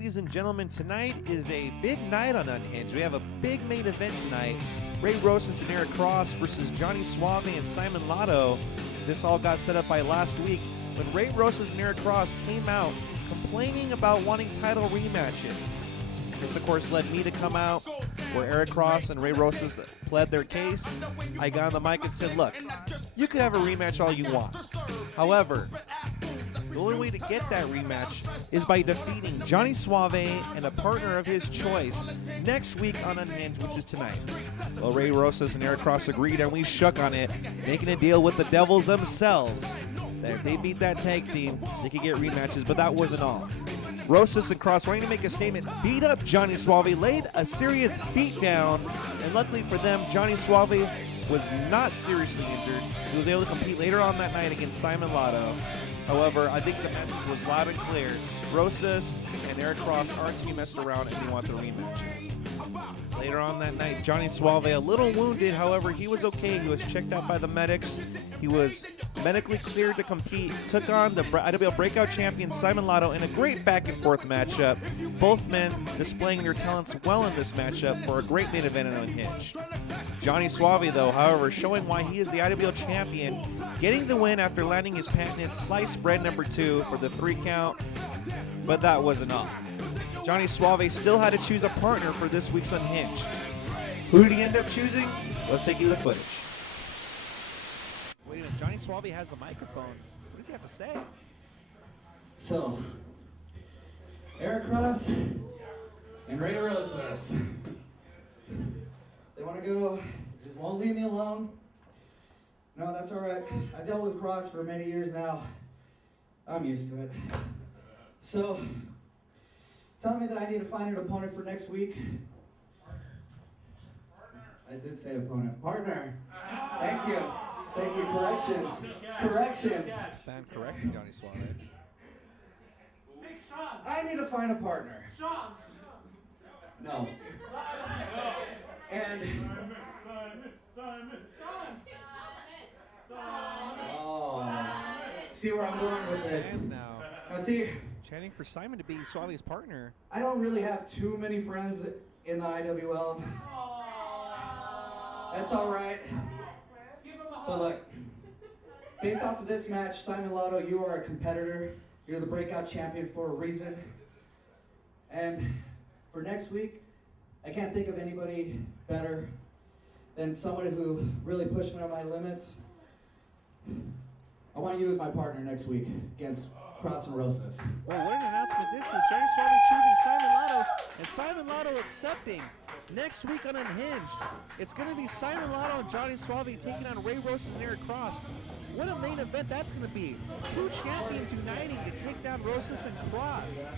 ladies and gentlemen, tonight is a big night on Unhinged. We have a big main event tonight. Ray Rosas and Eric Cross versus Johnny Saovi and Simon Lotto. This all got set up by last week when Ray Rosas and Eric Cross came out complaining about wanting title rematches. This, of course, led me to come out where Eric Cross and Ray Rosas pled their case. I got on the mic and said, look, you could have a rematch all you want. However, the only way to get that rematch is by defeating Johnny Saovi and a partner of his choice next week on Unhinged, which is tonight. Well, Ray Rosas and Eric Cross agreed, and we shook on it, making a deal with the Devils themselves that if they beat that tag team, they could get rematches, but that wasn't all. Rosas and Cross wanting to make a statement, beat up Johnny Saovi, laid a serious beat down, and luckily for them, Johnny Saovi was not seriously injured. He was able to compete later on that night against Simon Lotto. However, I think the message was loud and clear. Rosas and Eric Cross aren't to be messed around, and we want the rematches. Later on that night, Johnny Saovi, a little wounded, however, he was okay. He was checked out by the medics. He was medically cleared to compete. Took on the IWL Breakout Champions Simon Lotto in a great back-and-forth matchup. Both men displaying their talents well in this matchup for a great main event in Unhinged. Johnny Saovi, though, however, showing why he is the IWL champion, getting the win after landing his patented sliced bread number 2 for the 3 count, but that wasn't all. Johnny Saovi still had to choose a partner for this week's Unhinged. Who did he end up choosing? Let's take you to the footage. Wait a minute, Johnny Saovi has the microphone. What does he have to say? So, Eric Cross and Ray Rosas. They want to go, just won't leave me alone. No, that's all right. I've dealt with Cross for many years now. I'm used to it. So, telling me that I need to find an opponent for next week. I did say opponent. Partner. Thank you. Thank you. Corrections. Corrections. Fan correcting Johnny Saovi. I need to find a partner. No. And oh, see where I'm going with this. Now see, chanting for Simon to be Saovi's partner. I don't really have too many friends in the IWL. That's all right. But look, based off of this match, Simon Lotto, you are a competitor. You're the breakout champion for a reason. And for next week, I can't think of anybody better than someone who really pushed me on my limits. I want you as my partner next week against Cross and Rosas. Well, what an announcement this is. Johnny Saovi choosing Simon Lotto, and Simon Lotto accepting. Next week on Unhinged, it's going to be Simon Lotto and Johnny Saovi taking on Ray Rosas and Eric Cross. What a main event that's going to be. 2 champions uniting to take down Rosas and Cross.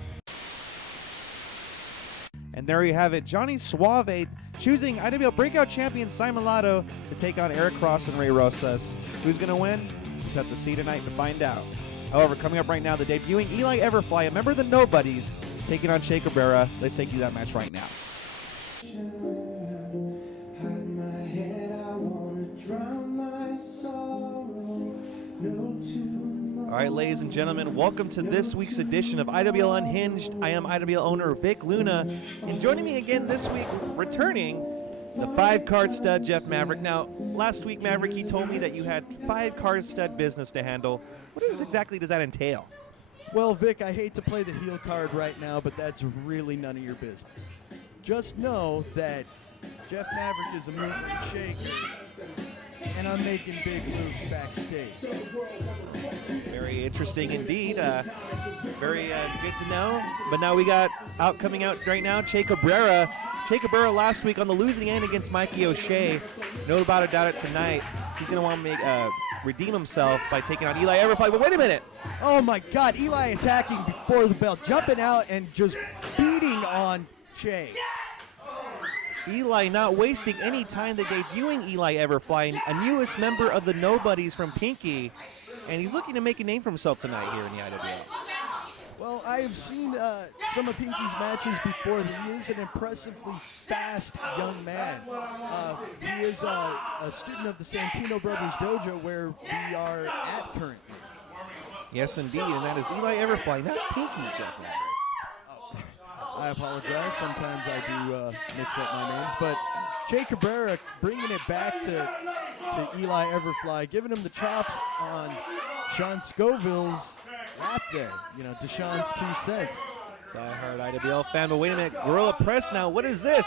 And there you have it. Johnny Saovi choosing IWL Breakout Champion Simon Lotto to take on Eric Cross and Ray Rosas. Who's going to win? Just have to see tonight to find out. However, coming up right now, the debuting Eli Everfly, a member of the Nobodies, taking on Che Cabrera. Let's take you to that match right now. All right, ladies and gentlemen, welcome to this week's edition of IWL Unhinged. I am IWL owner Vic Luna, and joining me again this week, returning, the 5-card stud Jeff Maverick. Now, last week, Maverick, you told me that you had 5-card stud business to handle. What exactly does that entail? Well, Vic, I hate to play the heel card right now, but that's really none of your business. Just know that Jeff Maverick is a mover and shaker, and I'm making big moves backstage. Very interesting indeed. Very good to know. But now we got coming out right now, Che Cabrera. Che Cabrera last week on the losing end against Mikey O'Shea. No about it tonight. He's going to want to redeem himself by taking on Eli Everfly. But wait a minute. Oh, my God. Eli attacking before the bell, jumping out and just beating on Che. Eli not wasting any time. The debuting Eli Everfly, a newest member of the Nobodies from Pinky. And he's looking to make a name for himself tonight here in the IWL. Well, I have seen some of Pinky's matches before. He is an impressively fast young man. He is a student of the Santino Brothers Dojo, where we are at currently. Yes, indeed, and that is Eli Everfly, not Pinky, Jeff Maverick. I apologize. Sometimes I do mix up my names. But Che Cabrera bringing it back to Eli Everfly, giving him the chops on Sean Scoville's lap there. You know, Deshaun's 2 cents. Die-hard IWL fan, but wait a minute. Gorilla press now. What is this?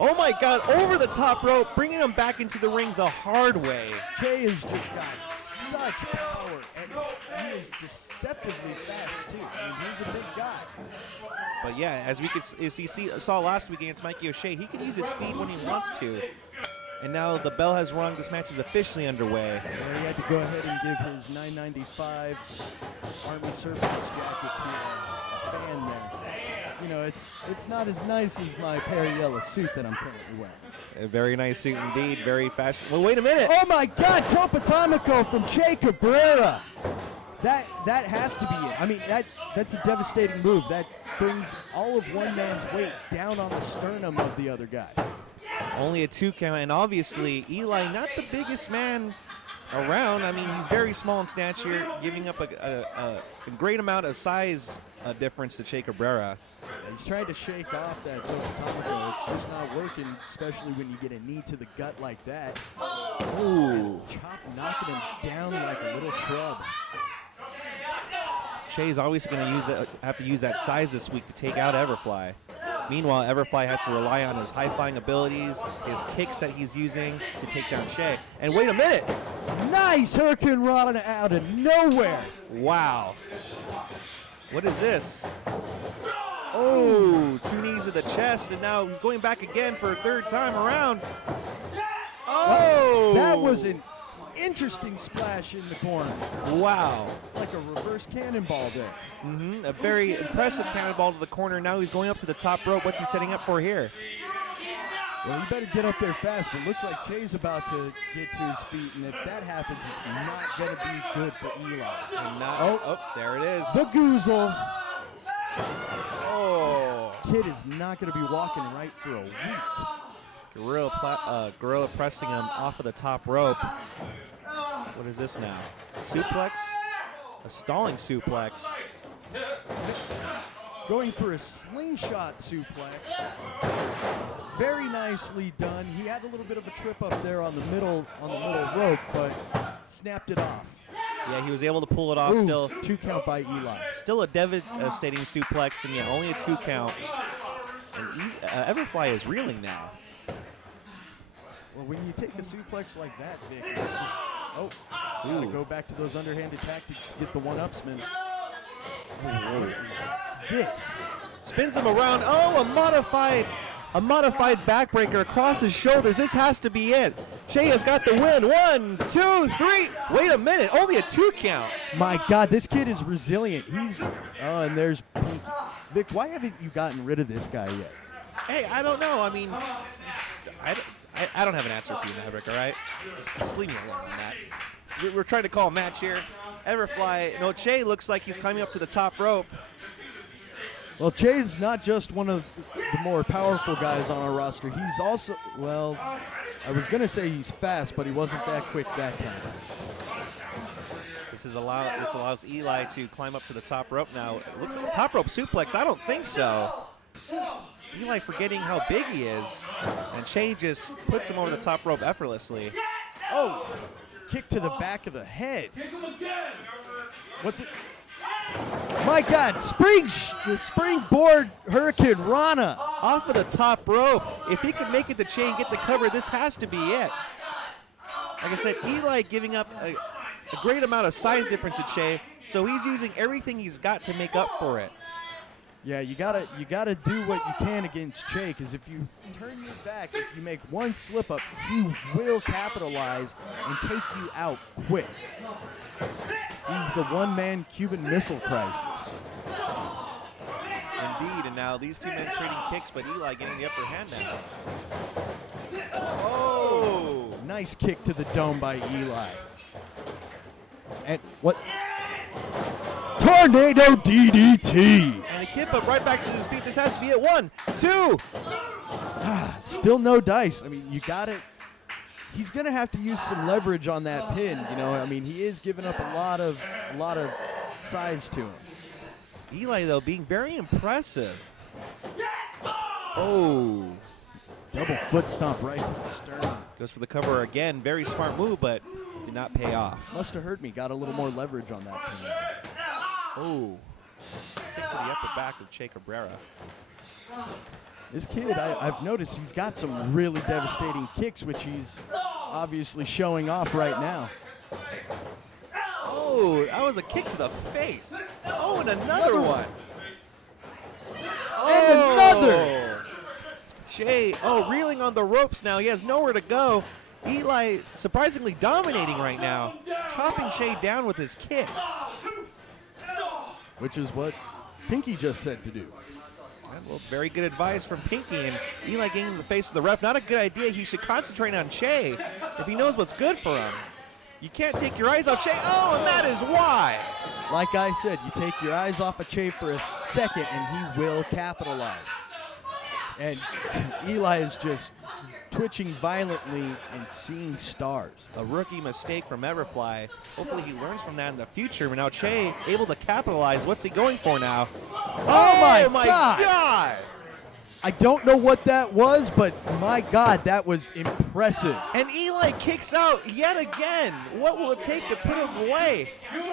Oh, my God. Over the top rope, bringing him back into the ring the hard way. Che has just got such power, and he is deceptively fast, too. I mean, he's a big guy. But, yeah, as you saw last week against Mikey O'Shea, he can use his speed when he wants to. And now the bell has rung. This match is officially underway. Yeah, he had to go ahead and give his $9.95 Army Servants jacket to a fan there. You know, it's not as nice as my Perry yellow suit that I'm currently wearing. A very nice suit indeed. Very fashionable. Well, wait a minute. Oh, my God. Tope Atomico from Che Cabrera. That has to be it. I mean, that's a devastating move. That brings all of one man's weight down on the sternum of the other guy. Only a 2 count, and obviously Eli, not the biggest man around. I mean, he's very small in stature, giving up a great amount of size difference to Che Cabrera. He's trying to shake off that Tope Atomico. It's just not working, especially when you get a knee to the gut like that. Ooh. Chop knocking him down like a little shrub. Che's always going to have to use that size this week to take out Everfly. Meanwhile, Everfly has to rely on his high-flying abilities, his kicks that he's using to take down Che. And wait a minute. Nice Hurricane Rana out of nowhere. Wow. What is this? Oh, 2 knees to the chest, and now he's going back again for a 3rd time around. Oh! That was an interesting splash in the corner. Wow. It's like a reverse cannonball there. A very impressive cannonball to the corner. Now he's going up to the top rope. What's he setting up for here? Well, you better get up there fast. It looks like Che's about to get to his feet, and if that happens, it's not going to be good for Eli. Oh, there it is. The Goozle. Oh. Kid is not going to be walking right for a week. Gorilla pressing him off of the top rope. What is this now? Suplex? A stalling suplex. Going for a slingshot suplex. Very nicely done. He had a little bit of a trip up there on the middle rope, but snapped it off. Yeah, he was able to pull it off. Ooh, still 2 count by Eli. Still a devastating suplex, and yet only a 2 count. And Everfly is reeling now. Well, when you take a suplex like that, Vic, it's just, you gotta go back to those underhanded tactics to get the one-upsman. What is this? Spins him around. Oh, a modified backbreaker across his shoulders. This has to be it. Che has got the win. 1, 2, 3. Wait a minute. Only a 2 count. My God, this kid is resilient. And there's Pinky. Vic, why haven't you gotten rid of this guy yet? Hey, I don't know. I mean, I don't have an answer for you, Maverick, all right? Just leave me alone on that. We're trying to call a match here. Everfly, no, Che looks like he's climbing up to the top rope. Well, Che's not just one of the more powerful guys on our roster. He's also, well, I was going to say he's fast, but he wasn't that quick that time. This allows Eli to climb up to the top rope now. It looks like a top rope suplex. I don't think so. Eli forgetting how big he is, and Che just puts him over the top rope effortlessly. Oh, kick to the back of the head. What's it? My God, the springboard Hurricane Rana. Off of the top rope. If he could make it to Che and get the cover, this has to be it. Like I said, Eli giving up a great amount of size difference to Che, so he's using everything he's got to make up for it. Yeah, you gotta do what you can against Che, because if you turn your back, if you make one slip up, he will capitalize and take you out quick. He's the one-man Cuban Missile Crisis. Indeed, and now these 2 men trading kicks, but Eli getting the upper hand now. Oh! Nice kick to the dome by Eli. And what? Tornado DDT! And a kip up right back to his feet. This has to be it. 1, 2! Still no dice. I mean, you got it. He's going to have to use some leverage on that pin. You know, I mean, he is giving up a lot of size to him. Eli, though, being very impressive. Oh. Double foot stomp right to the sternum. Goes for the cover again. Very smart move, but did not pay off. Must have hurt me. Got a little more leverage on that pin. Oh. Kick to the upper back of Che Cabrera. This kid, I've noticed he's got some really devastating kicks, which he's obviously showing off right now. Oh, that was a kick to the face. Oh, and another one. And another. Che, reeling on the ropes now. He has nowhere to go. Eli surprisingly dominating right now, chopping Che down with his kicks. Which is what Pinky just said to do. Well, very good advice from Pinky, and Eli getting in the face of the ref. Not a good idea. He should concentrate on Che if he knows what's good for him. You can't take your eyes off Che. Oh, and that is why. Like I said, you take your eyes off of Che for a second, and he will capitalize. And Eli is just twitching violently and seeing stars. A rookie mistake from Everfly. Hopefully he learns from that in the future. But now Che able to capitalize. What's he going for now? Oh my God! I don't know what that was, but my God, that was impressive. And Eli kicks out yet again. What will it take to put him away?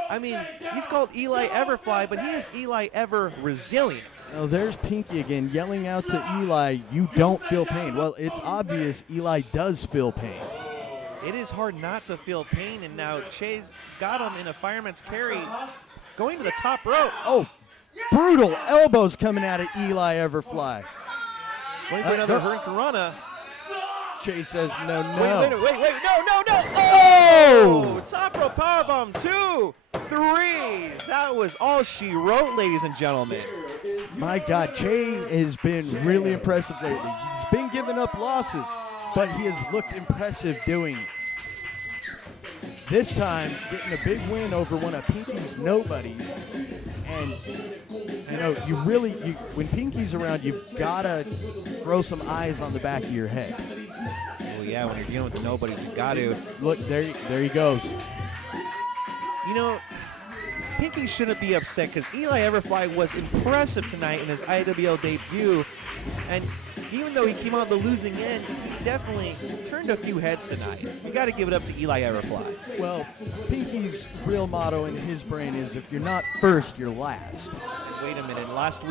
I mean, he's called Eli Everfly, but he is Eli Ever Resilient. Oh, there's Pinky again yelling out to Eli, "You don't feel pain." Well, it's obvious Eli does feel pain. It is hard not to feel pain, and now Che's got him in a fireman's carry, going to the top rope. Oh, brutal elbows coming out of Eli Everfly. Going for another Hurricanrana. Che says, no. Wait, no. Oh! Top rope powerbomb, 2, 3. That was all she wrote, ladies and gentlemen. My God, Che has been really impressive lately. He's been giving up losses, but he has looked impressive doing it. This time, getting a big win over one of Pinky's Nobodies. And you know, when Pinky's around, you've got to throw some eyes on the back of your head. Well, yeah, when you're dealing with the Nobodies, you got to. Look, there he goes. You know, Pinky shouldn't be upset because Eli Everfly was impressive tonight in his IWL debut. And even though he came out the losing end, he's definitely turned a few heads tonight. You got to give it up to Eli Everfly. Well, Pinky's real motto in his brain is, if you're not first, you're last. Wait a minute. Last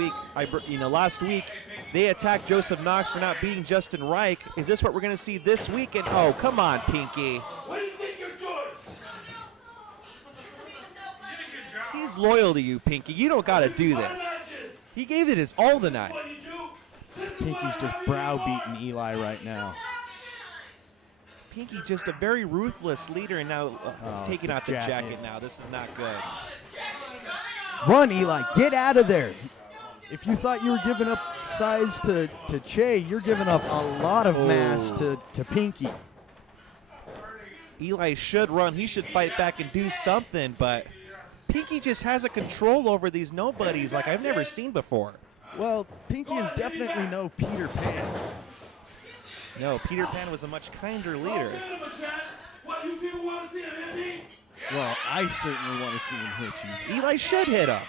week they attacked Joseph Knox for not beating Justin Ryke. Is this what we're going to see this weekend? Oh, come on, Pinky. What do you think you're doing? He's loyal to you, Pinky. You don't got to do this. He gave it his all tonight. Pinky's just browbeating Eli right now. Pinky just a very ruthless leader, and now he's taking out the jacket now. This is not good. Run, Eli. Get out of there. If you thought you were giving up size to Che, you're giving up a lot of mass to Pinky. Eli should run. He should fight back and do something, but Pinky just has a control over these Nobodies like I've never seen before. Well, Pinky is definitely no Peter Pan. No, Peter Pan was a much kinder leader. Well, I certainly want to see him hit you. Eli should hit him.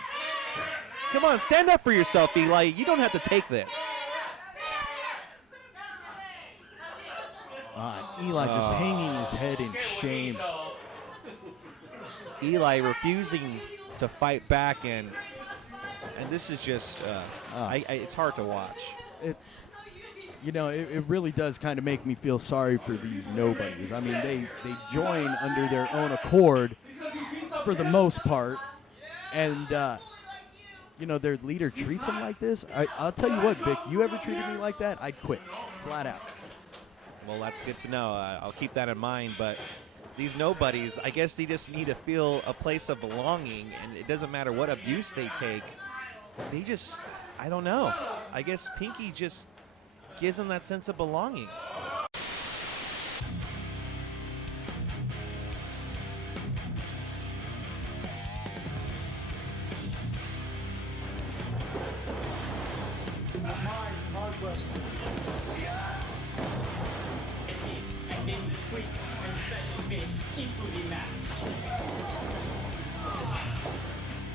Come on, stand up for yourself, Eli. You don't have to take this. Eli just hanging his head in shame. Eli refusing to fight back, and this is just, it's hard to watch. It really does kind of make me feel sorry for these Nobodies. I mean, they join under their own accord for the most part, and their leader treats them like this. I'll tell you what, Vic, you ever treated me like that, I'd quit, flat out. Well, that's good to know. I'll keep that in mind, but these Nobodies, I guess they just need to feel a place of belonging, and it doesn't matter what abuse they take. They just, I don't know. I guess Pinky just gives them that sense of belonging.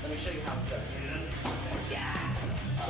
Let me show you how it's done. Yes!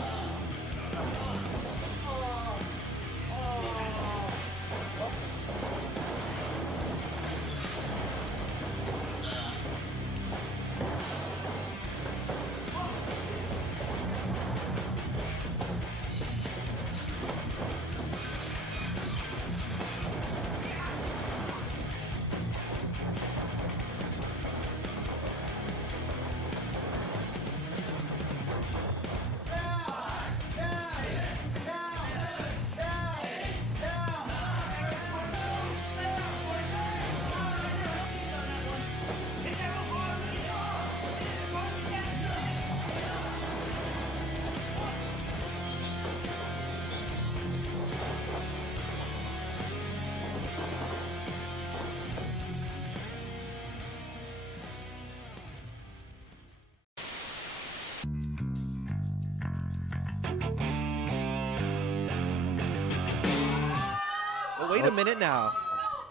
Well, wait a minute now.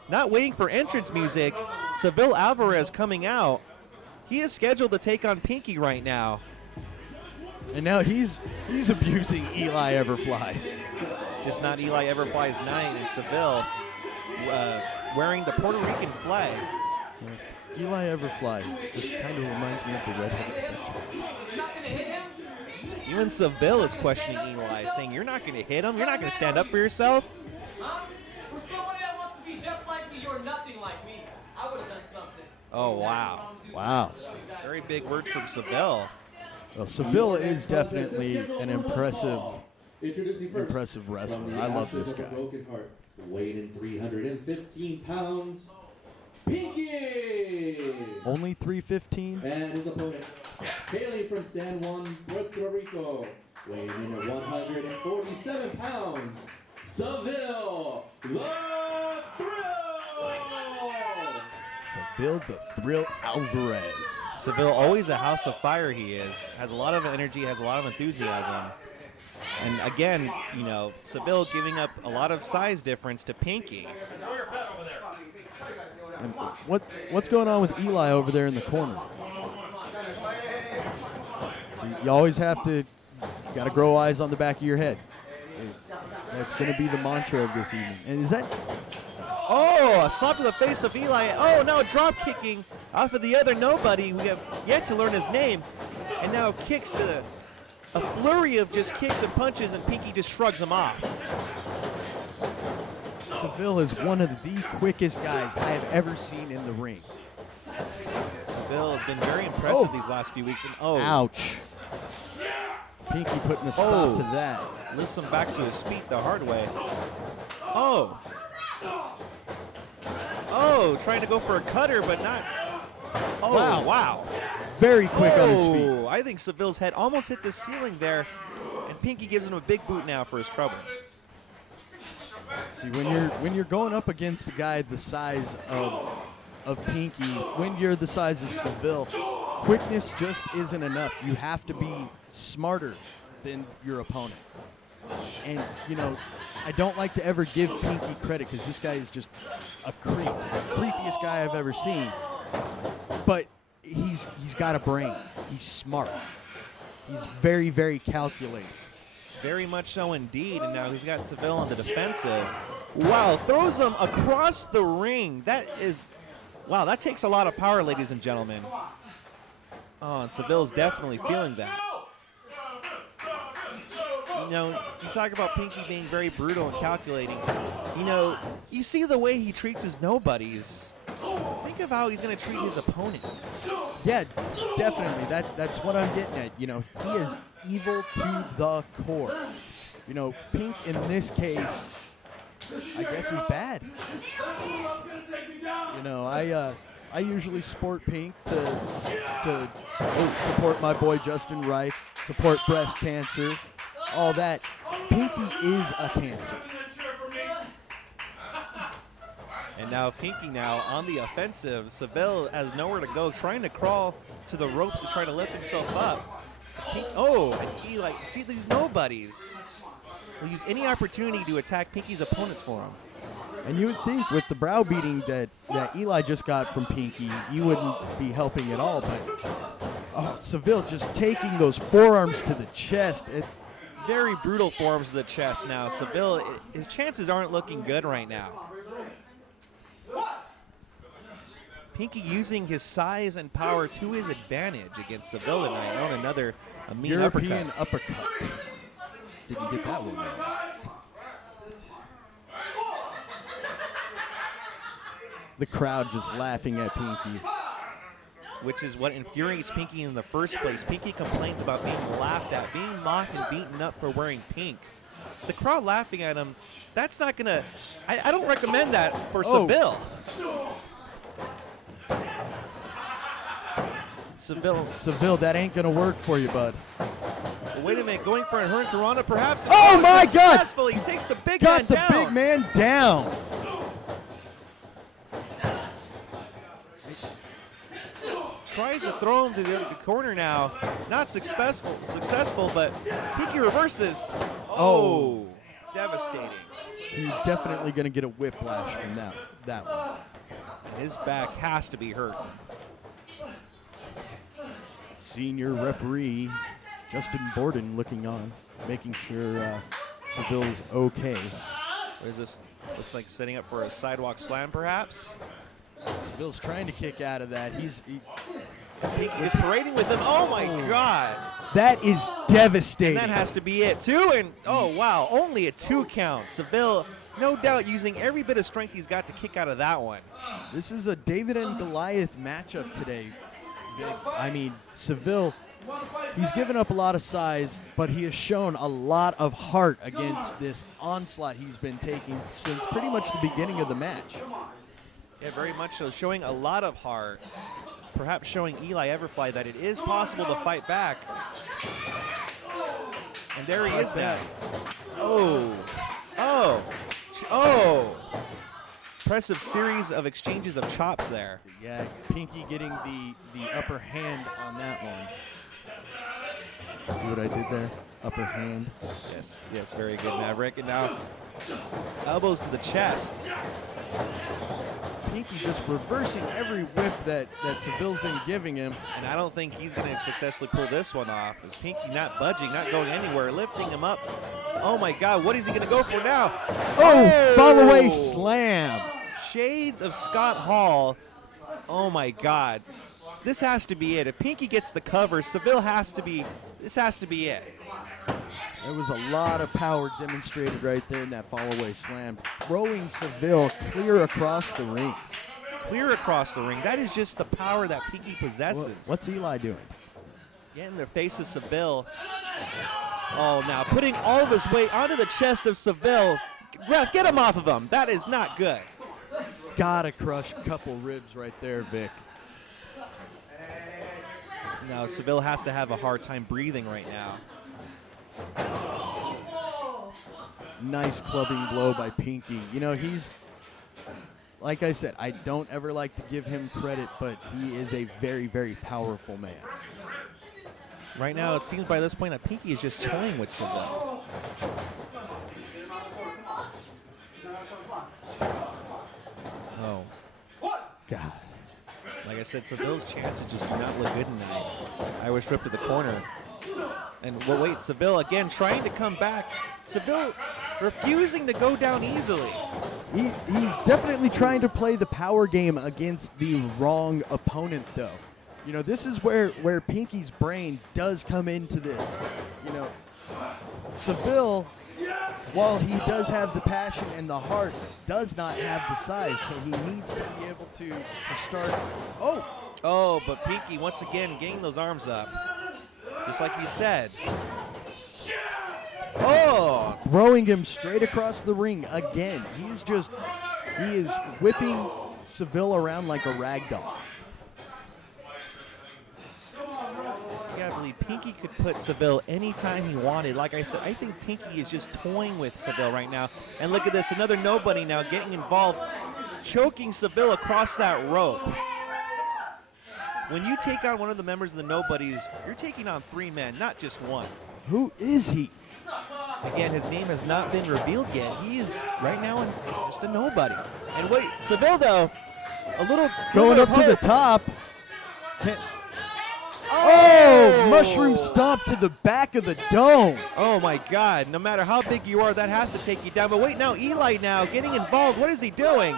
Not waiting for entrance music. Seville Alvarez coming out. He is scheduled to take on Pinky right now. And now he's abusing Eli Everfly. Just not Eli Everfly's night in Seville, wearing the Puerto Rican flag. Eli Everfly just kind of reminds me of the redheaded stepchild. Even Seville is questioning Eli, saying, "You're not going to hit him? You're not going to stand up for yourself?" Huh? For somebody that wants to be just like me, you're nothing like me. I would have done something. Oh, wow. Wow. Very big words from Seville. Well, Seville is definitely an impressive wrestler. I love this guy. Broken heart, weighing in 315 pounds, Pinky! Only 315? And his opponent, hailing from San Juan, Puerto Rico, weighing in at 147 pounds, Seville the Thrill! Seville the Thrill Alvarez. Seville, always a house of fire he is. Has a lot of energy, has a lot of enthusiasm. And again, you know, Seville giving up a lot of size difference to Pinky. And what's going on with Eli over there in the corner? See, you always have to, got to grow eyes on the back of your head. That's going to be the mantra of this evening. And is that... Oh, a slap to the face of Eli. Oh, now drop kicking off of the other nobody. We have yet to learn his name. And now kicks to a flurry of just kicks and punches, and Pinky just shrugs him off. Seville is one of the quickest guys I have ever seen in the ring. Seville has been very impressive these last few weeks. And Ouch. Pinky putting a stop to that. Lifts him back to his feet the hard way. Oh. Oh, trying to go for a cutter, but not. Oh, wow. Very quick on his feet. Oh, I think Seville's head almost hit the ceiling there, and Pinky gives him a big boot now for his troubles. See, when you're going up against a guy the size of Pinky, when you're the size of Seville, quickness just isn't enough. You have to be smarter than your opponent. And, you know, I don't like to ever give Pinky credit because this guy is just a creep, the creepiest guy I've ever seen. But he's got a brain. He's smart. He's very, very calculated. Very much so indeed, and now he's got Seville on the defensive. Wow, throws him across the ring. That is, wow, that takes a lot of power, ladies and gentlemen. Oh, and Seville's definitely feeling that. You know, you talk about Pinky being very brutal and calculating. You know, you see the way he treats his nobodies. Think of how he's going to treat his opponents. Yeah, definitely. That's what I'm getting at. You know, he is evil to the core. You know, Pink in this case, I guess is bad. You know, I usually support Pink to support my boy Justin Ryke, support breast cancer, all that. Pinky is a cancer. And now Pinky now on the offensive. Seville has nowhere to go, trying to crawl to the ropes to try to lift himself up. And Eli, see these nobodies. He'll use any opportunity to attack Pinky's opponents for him. And you would think with the browbeating that Eli just got from Pinky, you wouldn't be helping at all. But Seville just taking those forearms to the chest. very brutal forms of the chest now. Seville, his chances aren't looking good right now. Pinky using his size and power to his advantage against Seville tonight. On another mean European uppercut. Didn't get that one right. The crowd just laughing at Pinky. Which is what infuriates Pinky in the first place. Pinky complains about being laughed at, being mocked and beaten up for wearing pink. The crowd laughing at him, that's not going to... I don't recommend that for Seville. Seville, that ain't going to work for you, bud. Well, wait a minute, going for a Hurricanrana perhaps? Oh, my God! He takes the big Got man the down. big man down. Tries to throw him to the other corner now. Not successful, but Pinky reverses. Oh, devastating. He's definitely going to get a whiplash from that one. His back has to be hurt. Senior referee Justin Borden looking on, making sure Seville's okay. What is this? Looks like setting up for a sidewalk slam, perhaps. Seville's trying to kick out of that. Pinky is parading with him. Oh my God! That is devastating. And that has to be it too. And oh wow, only a 2 count. Seville, no doubt, using every bit of strength he's got to kick out of that one. This is a David and Goliath matchup today. I mean, Seville, he's given up a lot of size, but he has shown a lot of heart against this onslaught he's been taking since pretty much the beginning of the match. Yeah, very much so. Showing a lot of heart. Perhaps showing Eli Everfly that it is possible to fight back. And there he is now. Oh. Impressive series of exchanges of chops there. Yeah, Pinky getting the upper hand on that one. See what I did there? Upper hand. Yes, very good, Maverick. And now elbows to the chest. Pinky just reversing every whip that Seville's been giving him. And I don't think he's going to successfully pull this one off. As Pinky not budging, not going anywhere, lifting him up. Oh my God, what is he going to go for now? Oh, fall away slam. Shades of Scott Hall. Oh my God. This has to be it. If Pinky gets the cover, Seville this has to be it. There was a lot of power demonstrated right there in that fall-away slam, throwing Seville clear across the ring. Clear across the ring. That is just the power that Pinky possesses. What's Eli doing? Getting the face of Seville. Oh, now putting all of his weight onto the chest of Seville. Ref, get him off of him. That is not good. Gotta crush a couple ribs right there, Vic. Now Seville has to have a hard time breathing right now. Nice clubbing blow by Pinky. You know, he's, like I said, I don't ever like to give him credit, but he is a very, very powerful man. Right now, it seems by this point that Pinky is just toying with Seville. Oh. God. Like I said, Seville's chances just do not look good tonight. Irish whip to the corner. And well, wait, Seville again trying to come back. Seville refusing to go down easily. He's definitely trying to play the power game against the wrong opponent, though. You know, this is where Pinky's brain does come into this. You know, Seville, while he does have the passion and the heart, does not have the size, so he needs to be able to start. Oh, but Pinky once again getting those arms up. Just like you said. Oh! Throwing him straight across the ring again. He is whipping Seville around like a rag doll. I believe Pinky could put Seville anytime he wanted. Like I said, I think Pinky is just toying with Seville right now. And look at this, another Nobody now getting involved, choking Seville across that rope. When you take on one of the members of the Nobodies, you're taking on 3 men, not just one. Who is he? Again, his name has not been revealed yet. He is right now just a nobody. And wait, Seville though, a little going up to the top. Oh, mushroom stomp to the back of the dome. Oh my God, no matter how big you are, that has to take you down. But wait, now Eli now getting involved. What is he doing?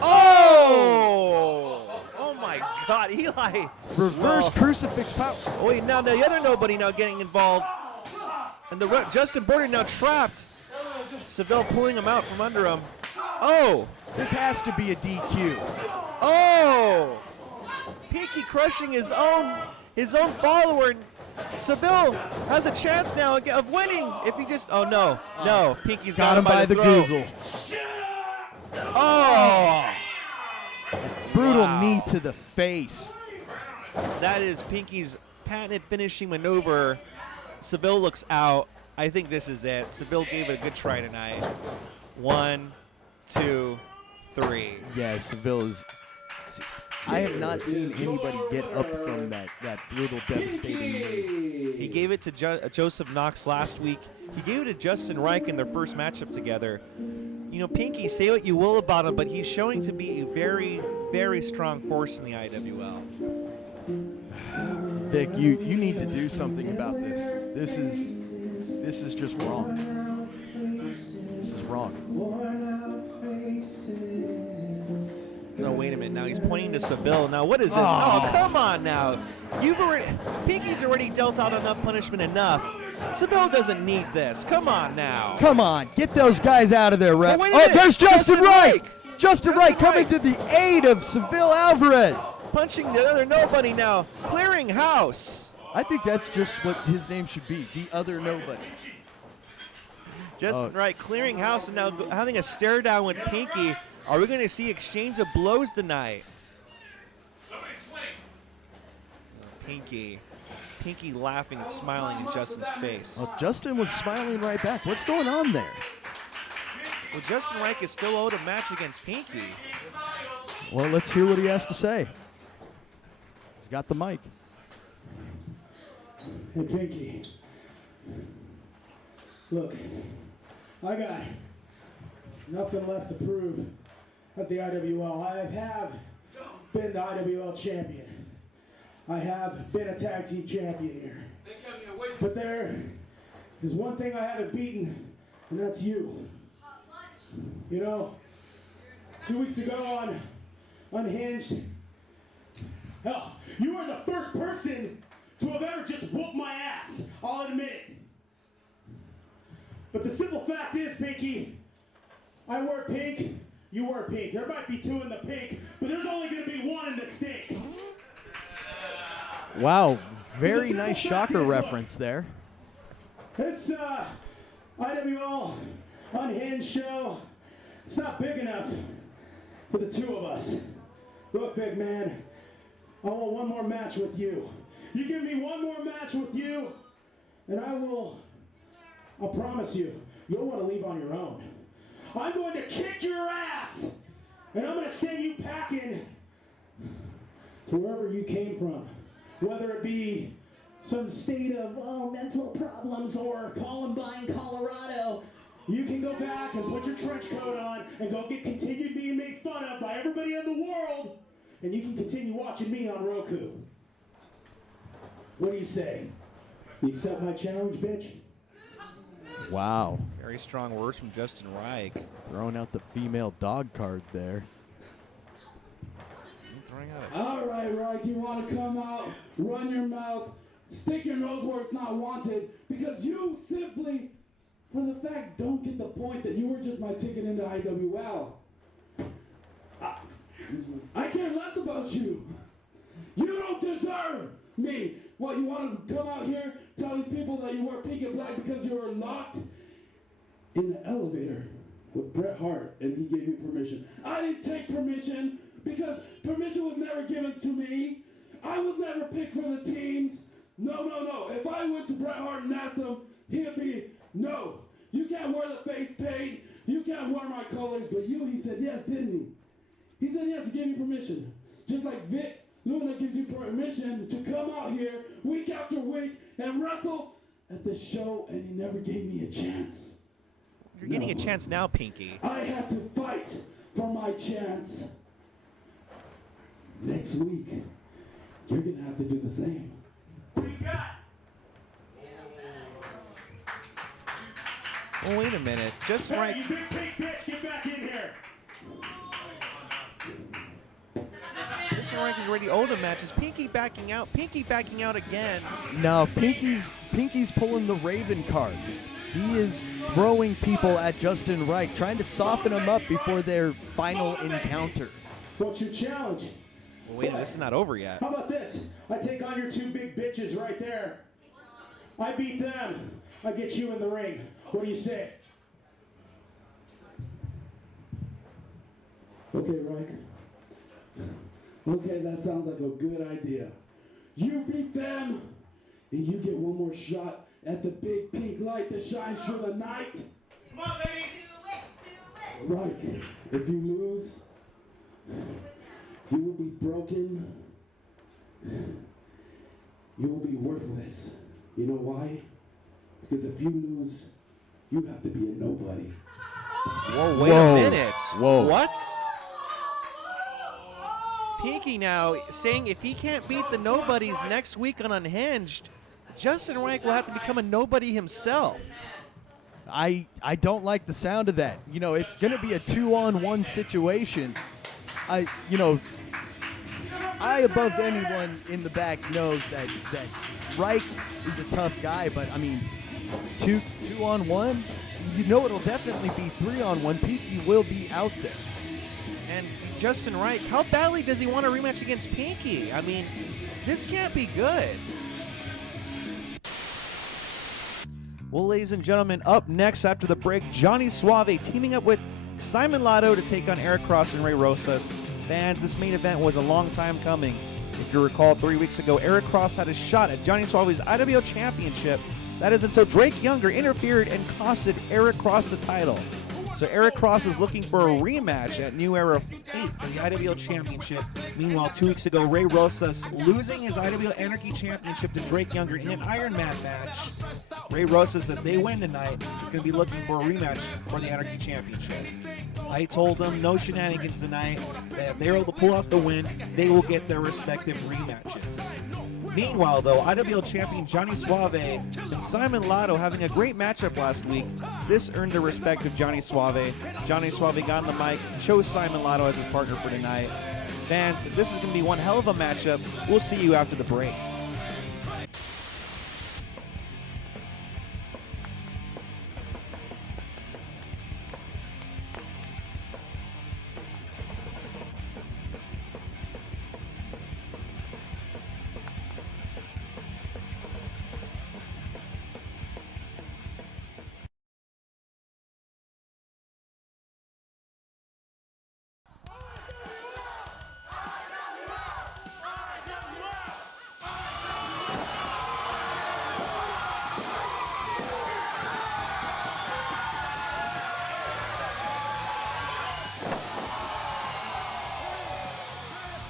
Oh! Oh my God, Eli. Reverse crucifix power. Wait, now the other nobody now getting involved. And Justin Border now trapped. Seville pulling him out from under him. Oh! This has to be a DQ. Oh! Pinky crushing his own follower. Seville has a chance now of winning if he just. Oh no, no! Pinky's got him by the throat. goozle. Oh! Brutal knee to the face. That is Pinky's patented finishing maneuver. Seville looks out. I think this is it. Seville gave it a good try tonight. 1, 2, 3. Yeah, Seville is. I have not seen anybody get up from that brutal, devastating knee. He gave it to Joseph Knox last week. He gave it to Justin Ryke in their first matchup together. You know, Pinky, say what you will about him, but he's showing to be a very, very strong force in the IWL. Vic, you need to do something about this. This is just wrong. This is wrong. No, wait a minute. Now he's pointing to Seville. Now what is this? Oh, come on now. Pinky's already dealt out enough punishment enough. Seville doesn't need this. Come on now. Come on, get those guys out of there, ref. Oh, wait a Oh, minute. there's Justin Ryke. Justin Justin Ryke coming Ryke. to the aid of Seville Alvarez. Punching the other nobody now. Clearing house. I think that's just what his name should be, the other nobody. Justin Ryke clearing house and now having a stare down with Pinky. Are we going to see exchange of blows tonight? Pinky laughing and smiling in Justin's face. Well, Justin was smiling right back. What's going on there? Well, Justin Ryke is still owed a match against Pinky. Well, let's hear what he has to say. He's got the mic. Hey, Pinky. Look, I got nothing left to prove at the IWL. I have been the IWL champion. I have been a tag team champion here. But there is one thing I haven't beaten, and that's you. You know, 2 weeks ago on Unhinged, hell, you were the first person to have ever just whooped my ass. I'll admit it. But the simple fact is, Pinky, I wore pink, you wore pink. There might be two in the pink, but there's only going to be one in the stink. Wow, very nice shocker reference there. This IWL Unhinged show, it's not big enough for the two of us. Look, big man, I want one more match with you. You give me one more match with you, and I'll promise you, you'll want to leave on your own. I'm going to kick your ass, and I'm going to send you packing to wherever you came from. Whether it be some state of mental problems or Columbine, Colorado, you can go back and put your trench coat on and go continue being made fun of by everybody in the world, and you can continue watching me on Roku. What do you say? You accept my challenge, bitch? Wow, Very strong words from Justin Ryke. throwing out the female dog card there. All right, Ryke, you want to come out, run your mouth, stick your nose where it's not wanted, because you simply, for the fact, don't get the point that you were just my ticket into IWL. I care less about you. You don't deserve me. What, you want to come out here, tell these people that you wear pink and black because you were locked in the elevator with Bret Hart and he gave you permission. I didn't take permission because permission was never given to me. I was never picked for the teams. No, no, no. If I went to Bret Hart and asked him, he'd be, no, you can't wear the face paint. You can't wear my colors. But you, he said yes, didn't he? He said yes, he gave you permission. Just like Vic Luna gives you permission to come out here week after week and wrestle at the show, and he never gave me a chance. You're getting a chance now, Pinky. I had to fight for my chance. Next week, you're going to have to do the same. What do you got? Well, wait a minute. Justin Ryke. You big pink bitch, get back in here. Justin Ryke is already owed a match. Is Pinky backing out? Pinky backing out again. No, Pinky's pulling the Raven card. He is throwing people at Justin Ryke, trying to soften him up before their final encounter. What's your challenge? Well, wait a minute. This is not over yet. How about this? I take on your two big bitches right there. I beat them. I get you in the ring. What do you say? Okay, Ryke. Okay, that sounds like a good idea. You beat them, and you get one more shot at the big pink light that shines through the night. Come on, ladies. Do it. Ryke, if you lose, you will be broken. You will be worthless. You know why? Because if you lose, you have to be a nobody. Whoa, wait a minute. Whoa. What? Pinky now saying if he can't beat the Nobodies next week on Unhinged, Justin Ryke will have to become a nobody himself. I don't like the sound of that. You know, it's going to be a 2-on-1 situation. I above anyone in the back knows that Ryke is a tough guy, but I mean, 2-on-1, you know it'll definitely be 3-on-1. Pinky will be out there. And Justin Ryke, how badly does he want a rematch against Pinky? I mean, this can't be good. Well, ladies and gentlemen, up next after the break, Johnny Saovi teaming up with Simon Lotto to take on Eric Cross and Ray Rosas. Fans, this main event was a long time coming. If you recall, 3 weeks ago, Eric Cross had a shot at Johnny Saovi's IWL Championship. That is until Drake Younger interfered and costed Eric Cross the title. So Eric Cross is looking for a rematch at New Era 8 for the IWL Championship. Meanwhile, 2 weeks ago, Ray Rosas losing his IWL Anarchy Championship to Drake Younger in an Iron Man match. Ray Rosas, if they win tonight, is going to be looking for a rematch for the Anarchy Championship. I told them no shenanigans tonight, that if they're able to pull out the win, they will get their respective rematches. Meanwhile, though, IWL champion Johnny Saovi and Simon Lotto having a great matchup last week. This earned the respect of Johnny Saovi. Johnny Saovi got on the mic, chose Simon Lotto as his partner for tonight. Fans, this is going to be one hell of a matchup. We'll see you after the break.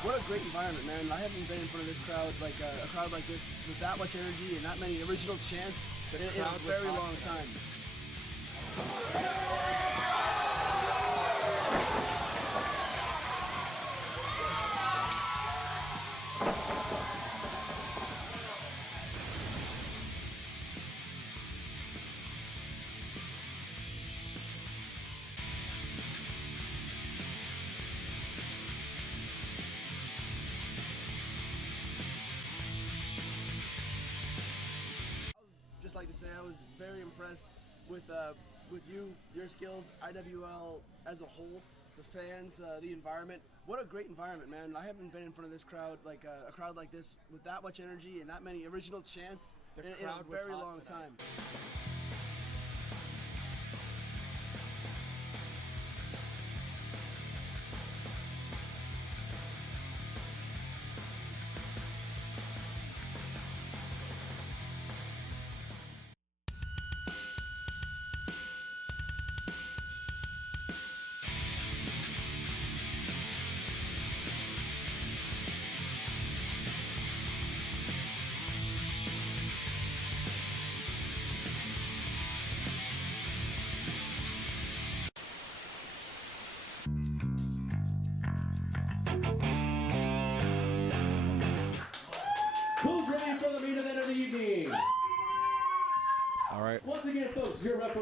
What a great environment, man. I haven't been in front of this crowd, like a crowd like this, with that much energy and that many original chants in a very long time. Just like to say I was very impressed with you, your skills, IWL as a whole, the fans, the environment. What a great environment, man. I haven't been in front of this crowd, like a crowd like this, with that much energy and that many original chants in a very long time.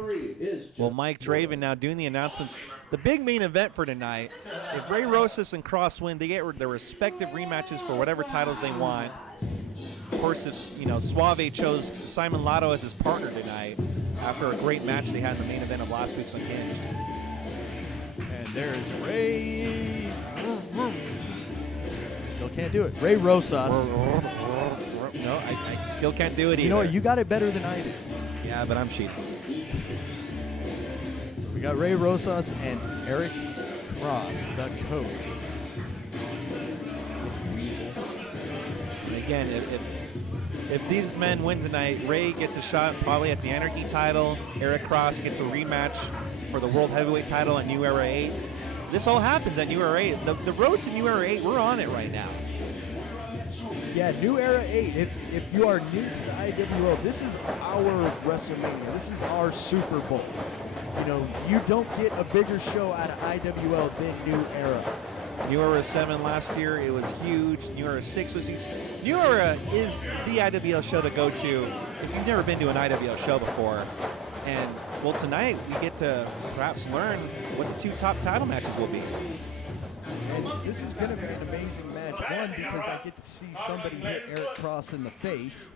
referee is Well, Mike Draven now doing the announcements. The big main event for tonight. If Ray Rosas and Cross win, they get their respective rematches for whatever titles they want. Of course, it's, Saovi chose Simon Lotto as his partner tonight after a great match they had in the main event of last week's Unhinged. And there's Ray. Still can't do it. Ray Rosas. No, I still can't do it either. You know what? You got it better than I did. Yeah, but I'm cheating. So we got Ray Rosas and Eric Cross, the coach. Weasel. And again, if these men win tonight, Ray gets a shot probably at the Anarchy title. Eric Cross gets a rematch for the World Heavyweight title at New Era 8. This all happens at New Era 8. The road to New Era 8, we're on it right now. Yeah, New Era 8. If you are new to the IWL, this is our WrestleMania. This is our Super Bowl. You don't get a bigger show out of IWL than New Era. New Era 7 last year, it was huge. New Era 6 was huge. New Era is the IWL show to go to if you've never been to an IWL show before. And, well, tonight we get to perhaps learn what the 2 top title matches will be. And this is going to be an amazing match. One, because I get to see somebody hit Eric Cross in the face.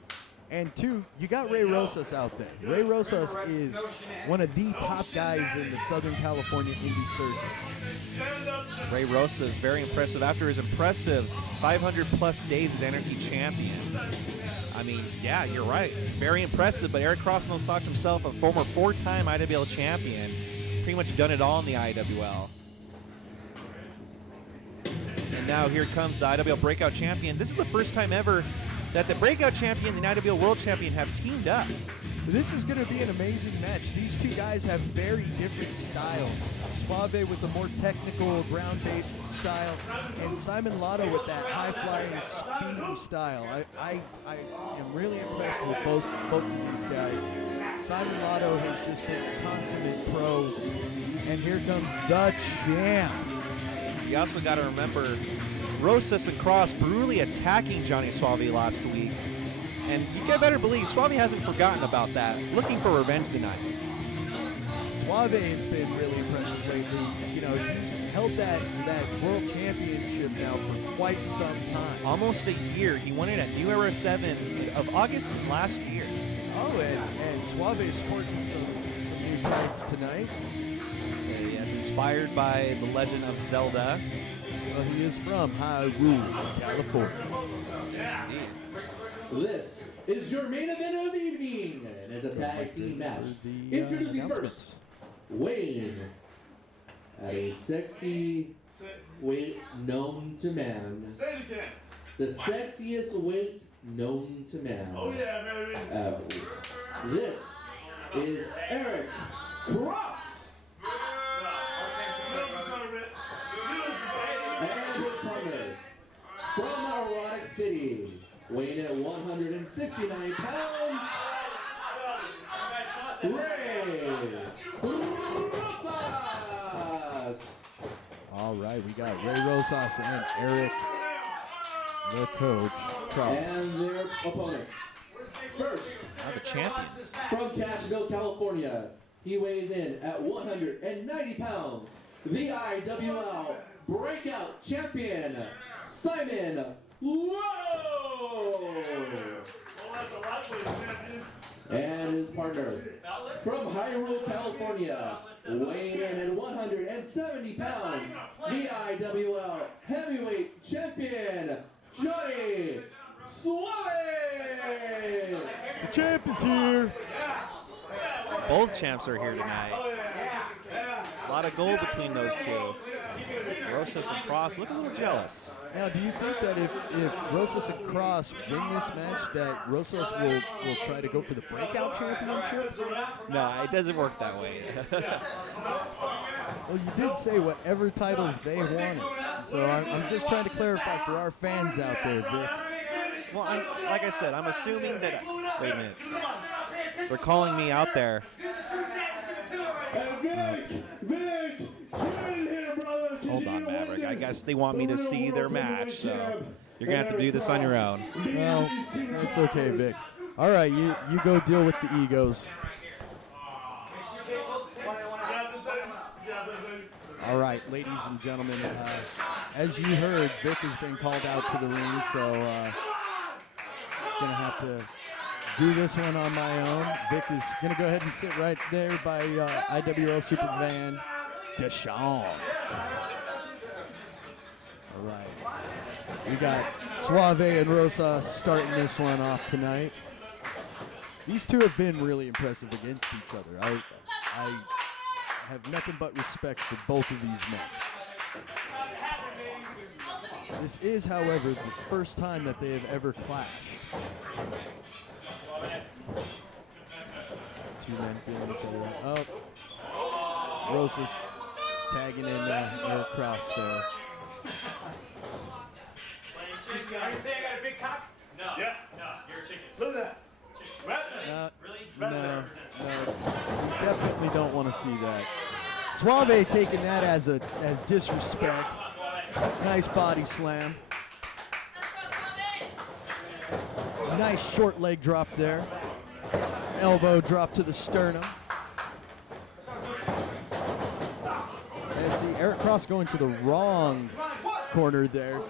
And 2, you got Ray Rosas out there. Ray Rosas is one of the top guys in the Southern California indie circuit. Ray Rosas is very impressive after his impressive 500-plus days as Anarchy Champion. I mean, yeah, you're right. Very impressive, but Eric Cross knows himself, a former 4-time IWL champion. Pretty much done it all in the IWL. And now here comes the IWL Breakout Champion. This is the first time ever that the Breakout Champion and the IWL World Champion have teamed up. This is going to be an amazing match. These two guys have very different styles. Saovi with the more technical, ground-based style, and Simon Lotto with that high-flying, speedy style. I am really impressed with both of these guys. Simon Lotto has just been a consummate pro, and here comes the champ. You also got to remember, Rosas and Cross brutally attacking Johnny Saovi last week. And you can better believe Saovi hasn't forgotten about that. Looking for revenge tonight. Saovi has been really impressive lately. He's held that world championship now for quite some time. Almost a year. He won it at New Era 7 of August last year. Oh, and Saovi is sporting some new tights tonight. Yes, inspired by the legend of Zelda. Well, he is from Hyrule, California. Yes, indeed. This is your main event of the evening, and it's a tag team match. Introducing first, weighing at a sexy weight known to man. Say it again. The sexiest weight known to man. Oh yeah, baby. This is Eric Cross. And his partner from Erotic City, weighing at 169 pounds, Ray Rosas. All right, we got Ray Rosas and Eric, the coach, Cross. And their opponents. First, Now the champions. from Cashville, California, he weighs in at 190 pounds, the IWL Breakout Champion, Simon Lotto. And his partner from Hyrule, California, weighing in at 170 pounds, the IWL Heavyweight Champion, Johnny Suave. The champ is here. Both champs are here tonight. A lot of gold between those two. Rosas and Cross look a little jealous. Now, do you think that if Rosas and Cross win this match, that Rosas will try to go for the Breakout Championship? No, it doesn't work that way. Well, you did say whatever titles they wanted. So I'm just trying to clarify for our fans out there, Vic. Well, like I said, I'm assuming that. Wait a minute. They're calling me out there. Hold on, Maverick. I guess they want me to see their match, so you're going to have to do this on your own. Well, it's okay, Vic. All right, you go deal with the egos. All right, ladies and gentlemen, as you heard, Vic has been called out to the ring, so gonna have to do this one on my own. Vic is gonna go ahead and sit right there by IWL Supervan Deshawn. All right, we got Saovi and Rosas starting this one off tonight. These two have been really impressive against each other. I have nothing but respect for both of these men. This is, however, the first time that they have ever clashed. Two men feeling each other out. Oh, Rosas tagging in Eric Cross there. Are you saying I got a big cock? No. Yeah. No, you're a chicken. Look at that. Really? No, we definitely don't want to see that. Saovi taking that as disrespect. Nice body slam. Nice short leg drop there. Elbow drop to the sternum. And see Eric Cross going to the wrong corner there.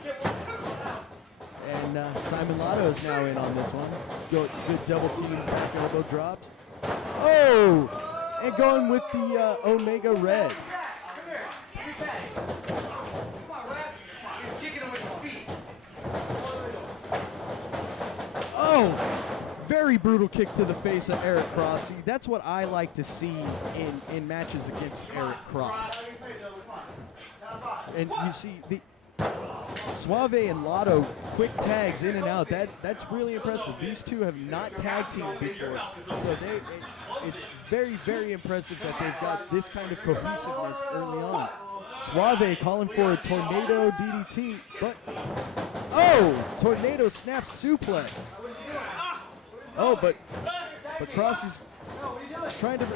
And Simon Lotto is now in on this one. Good double team back elbow dropped. Oh! And going with the Omega Red. Oh! Very brutal kick to the face of Eric Cross. See, that's what I like to see in matches against Eric Cross. And you see the Saovi and Lotto quick tags in and out. That's really impressive. These two have not tag teamed before, so it's very, very impressive that they've got this kind of cohesiveness early on. Saovi calling for a tornado DDT, but tornado snap suplex. Oh, but Cross is trying to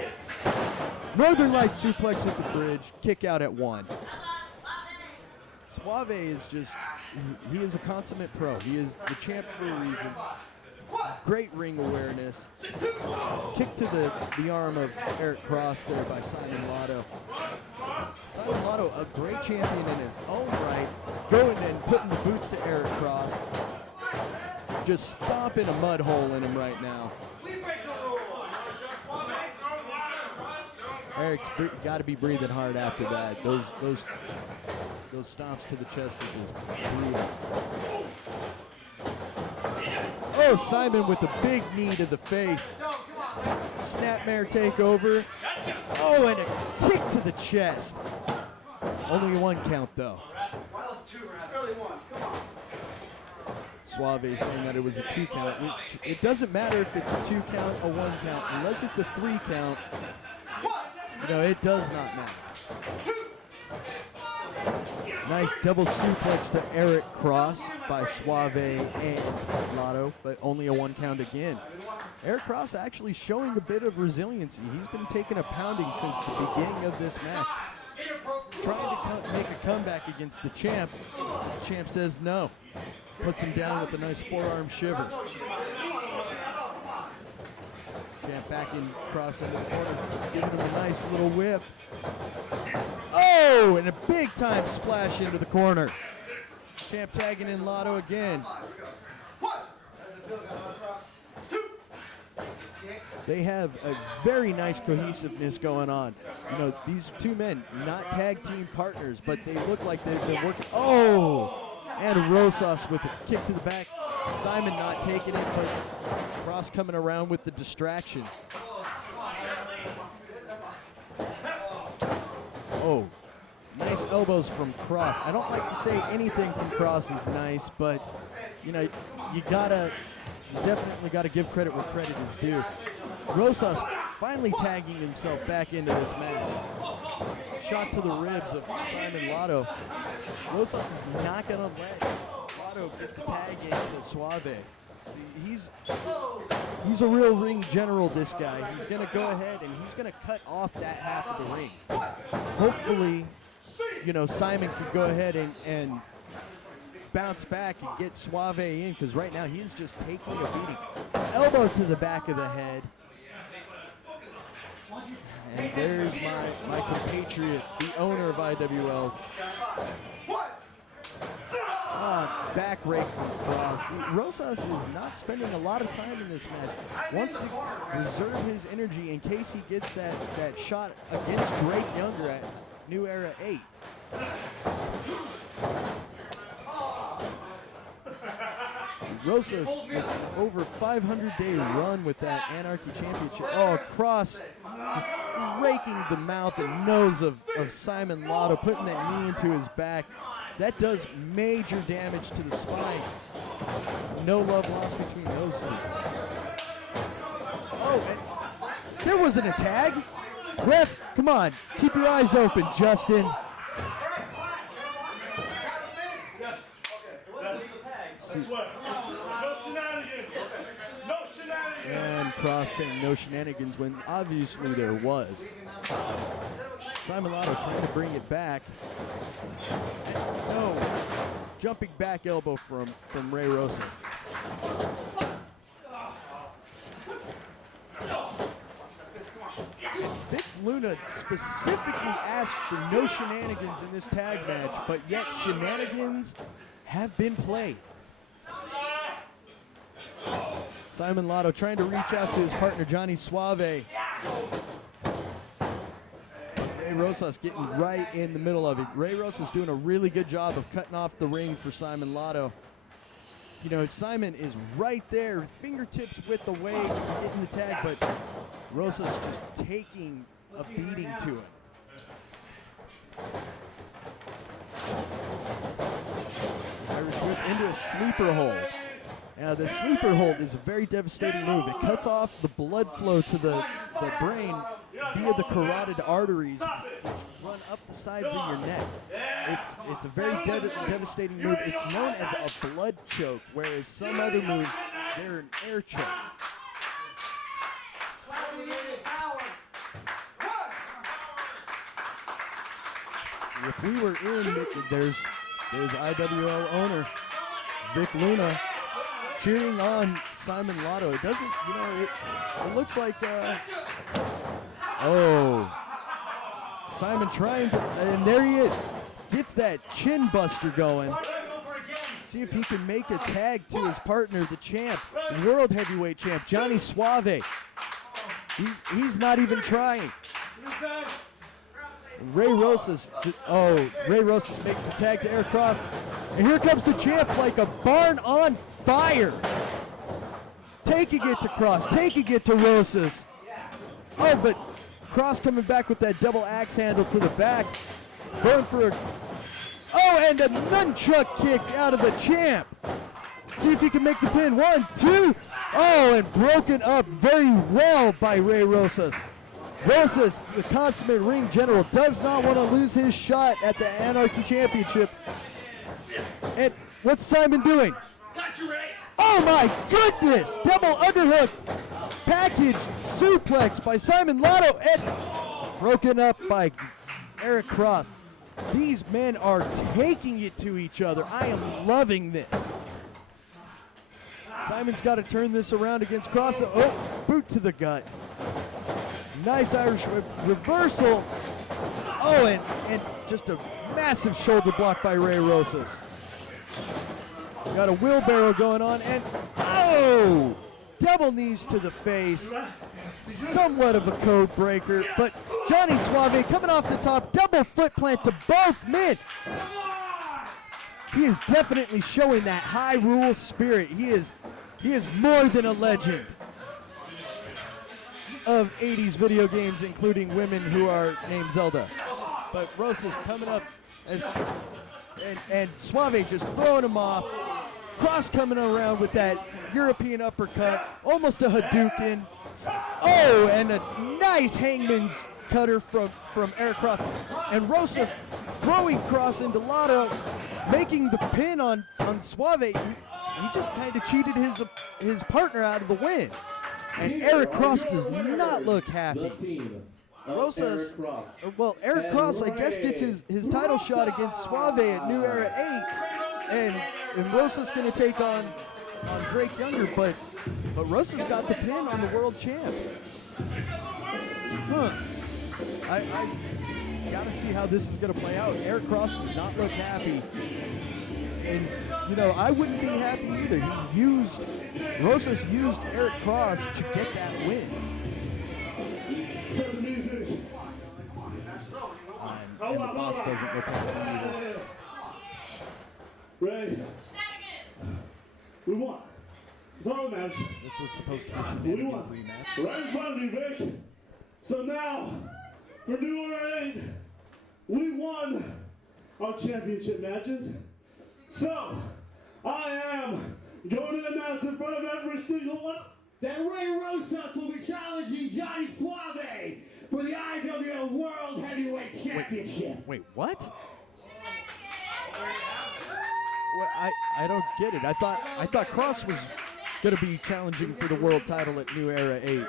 Northern Light suplex with the bridge, kick out at 1. Saovi is just, he is a consummate pro. He is the champ for a reason. Great ring awareness. Kick to the arm of Eric Cross there by Simon Lotto. Simon Lotto, a great champion in his own right, going and putting the boots to Eric Cross. Just stomping a mud hole in him right now. Eric's got to be breathing hard after that. Those stomps to the chest are just brutal. Oh, Simon with a big knee to the face. Snapmare takeover. Oh, and a kick to the chest. Only a 1 count, though. Saovi saying that it was a 2 count. It doesn't matter if it's a 2 count, a 1 count. Unless it's a 3 count, it does not matter. Nice double suplex to Eric Cross by Saovi and Lotto, but only a 1 count again. Eric Cross actually showing a bit of resiliency. He's been taking a pounding since the beginning of this match. Trying to make a comeback against the champ. The champ says no. Puts him down with a nice forearm shiver. Champ back in Cross in the corner, giving him a nice little whip. Oh, and a big time splash into the corner. Champ tagging in Lotto again. They have a very nice cohesiveness going on. These two men, not tag team partners, but they look like they've been working. Oh, and Rosas with a kick to the back. Simon not taking it, but Cross coming around with the distraction. Oh, nice elbows from Cross. I don't like to say anything from Cross is nice, but you definitely gotta give credit where credit is due. Rosas finally tagging himself back into this match. Shot to the ribs of Simon Lotto. Rosas is not gonna let Lotto get the tag into Saovi. He's a real ring general, this guy. He's gonna go ahead and he's gonna cut off that half of the ring. Hopefully, Simon can go ahead and bounce back and get Saovi in, because right now he's just taking a beating. Elbow to the back of the head. And there's my compatriot, the owner of IWL. Back rake from Cross. Rosas is not spending a lot of time in this match. Wants to reserve his energy in case he gets that shot against Drake Younger at New Era 8. Rosas with over 500-day run with that Anarchy Championship. Oh, Cross just raking the mouth and nose of Simon Lotto, putting that knee into his back. That does major damage to the spine. No love lost between those two. Oh, there wasn't a tag. Ref, come on, keep your eyes open, Justin. Yes. Okay. No shenanigans. No shenanigans. And Cross saying no shenanigans when obviously there was. Simon Lotto trying to bring it back. No. Jumping back elbow from Ray Rosas. Vic Luna specifically asked for no shenanigans in this tag match, but yet shenanigans have been played. Simon Lotto trying to reach out to his partner, Johnny Suave. Ray Rosas getting right in the middle of it. Ray Rosas doing a really good job of cutting off the ring for Simon Lotto. You know, Simon is right there, fingertips width away from getting the tag, but Rosas just taking a beating to him. Irish whip into a sleeper hold. Now, the sleeper hold is a very devastating move. It cuts off the blood flow to the brain via the carotid arteries, which run up the sides of your neck. It's a very devastating move. It's known as a blood choke, whereas some other moves, they're an air choke. If we were in, there's IWL owner Vic Luna cheering on Simon Lotto. It doesn't, you know, it looks like, oh, Simon trying to, and there he is. Gets that chin buster going. See if he can make a tag to his partner, the champ, world heavyweight champ, Johnny Suave. He's not even trying. Ray Rosas, Ray Rosas makes the tag to Eric Cross. And here comes the champ like a barn on fire. Taking it to Cross, taking it to Rosas. Oh, but Cross coming back with that double axe handle to the back. Going for a, and a nunchuck kick out of the champ. See if he can make the pin. 1, 2. Oh, and broken up very well by Ray Rosas. Rosas, the consummate ring general, does not want to lose his shot at the Anarchy Championship. And what's Simon doing? Oh my goodness! Double underhook package suplex by Simon Lotto and broken up by Eric Cross. These men are taking it to each other. I am loving this. Simon's got to turn this around against Cross. Oh, boot to the gut. Nice Irish reversal. Oh, and just a massive shoulder block by Ray Rosas. Got a wheelbarrow going on, and oh! Double knees to the face. Somewhat of a code breaker, but Johnny Suave coming off the top, double foot plant to both men. He is definitely showing that high rule spirit. He is more than a legend of 80s video games, including women who are named Zelda. But Rosas coming up and Suave just throwing him off. Cross coming around with that European uppercut, almost a Hadouken. Oh, and a nice hangman's cutter from Eric Cross. And Rosas throwing Cross into Lotto, making the pin on Suave. He just kind of cheated his partner out of the win. And Eric Cross does not look happy. Rosas, Eric Cross, I guess, gets his title shot against Suave at New Era 8. And Rosas going to take on Drake Younger, but Rosas got the pin on the world champ. Huh. I gotta see how this is gonna play out. Eric Cross does not look happy. And, you know, I wouldn't be happy either. Rosas used Eric Cross to get that win. And the boss doesn't look happy either. Ready? We won. It's all a match. This was supposed to be a shenanigan-free match. Right in front of me, Vic. So now, for New Era 8, we won our championship matches. So, I am going to announce in front of every single one that Ray Rosas will be challenging Johnny Suave for the IWL World Heavyweight Championship. Wait, what? Well, I don't get it. I thought Cross was going to be challenging for the world title at New Era 8.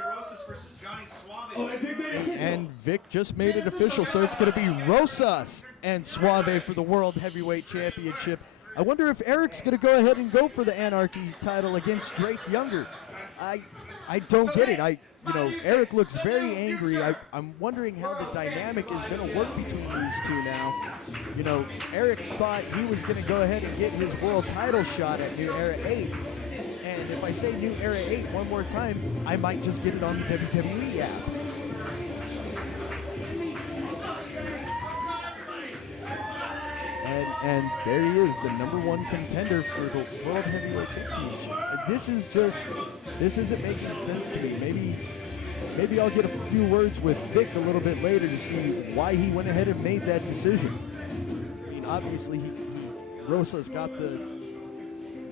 And Vic just made it official, so it's going to be Rosas and Suave for the World Heavyweight Championship. I wonder if Eric's going to go ahead and go for the Anarchy title against Drake Younger. I don't get it. Eric looks very angry. I'm wondering how the dynamic is going to work between these two now. You know, Eric thought he was going to go ahead and get his world title shot at New Era 8. And if I say New Era 8 one more time, I might just get it on the WWE app. And there he is, the #1 contender for the World Heavyweight Championship. This isn't making sense to me. Maybe I'll get a few words with Vic a little bit later to see why he went ahead and made that decision. I mean, obviously, Rosas got the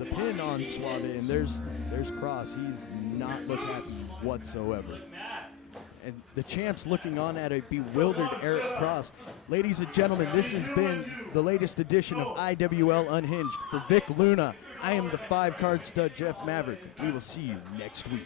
pin on Suave, and there's Cross. He's not looking happy whatsoever. And the champ's looking on at a bewildered Eric Cross. Ladies and gentlemen, this has been the latest edition of IWL Unhinged. For Vic Luna, I am the 5-card stud Jeff Maverick. We will see you next week.